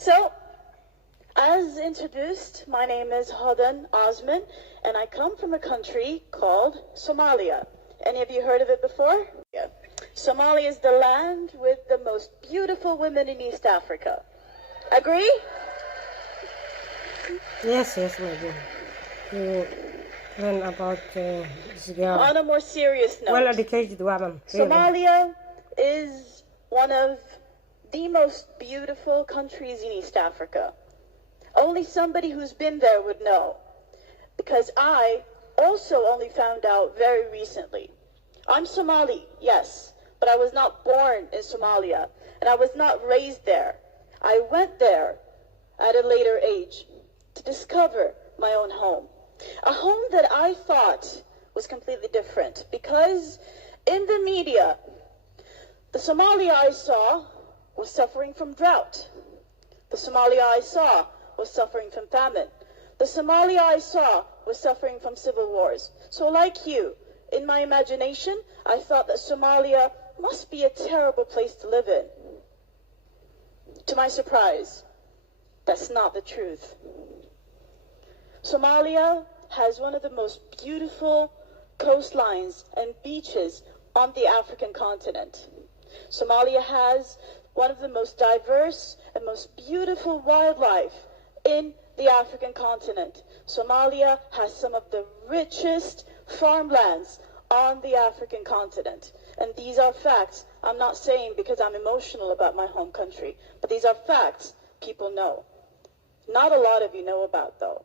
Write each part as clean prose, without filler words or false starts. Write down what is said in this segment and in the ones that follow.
So, as introduced, my name is Hadan Osman, and I come from a country called Somalia. Any of you heard of it before? Yeah. Somalia is the land with the most beautiful women in East Africa. Agree? Yes, my dear. You learn about this girl. On a more serious note, Well-educated woman. Really. Somalia is one of the most beautiful countries in East Africa. Only somebody who's been there would know, because I also only found out very recently. I'm Somali, yes, but I was not born in Somalia, and I was not raised there. I went there at a later age to discover my own home. A home that I thought was completely different, because in the media, the Somalia I saw was suffering from drought. The Somalia I saw was suffering from famine. The Somalia I saw was suffering from civil wars. So like you, in my imagination, I thought that Somalia must be a terrible place to live in. To my surprise, that's not the truth. Somalia has one of the most beautiful coastlines and beaches on the African continent. Somalia has one of the most diverse and most beautiful wildlife in the African continent. Somalia has some of the richest farmlands on the African continent. And these are facts. I'm not saying because I'm emotional about my home country, but these are facts people know. Not a lot of you know about, though.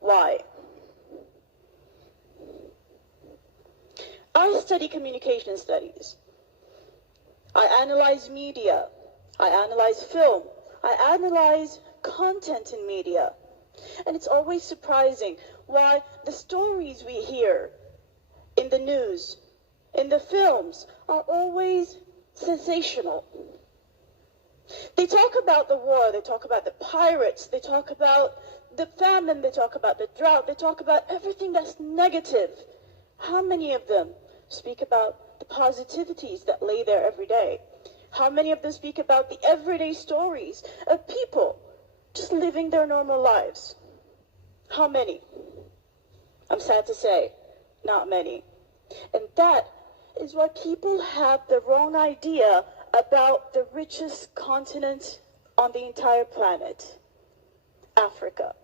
Why? I study communication studies. I analyze media. I analyze film. I analyze content in media. And it's always surprising why the stories we hear in the news, in the films, are always sensational. They talk about the war, they talk about the pirates, they talk about the famine, they talk about the drought, they talk about everything that's negative. How many of them speak about the positivities that lay there every day? How many of them speak about the everyday stories of people just living their normal lives? How many? I'm sad to say, not many. And that is why people have the wrong idea about the richest continent on the entire planet, Africa.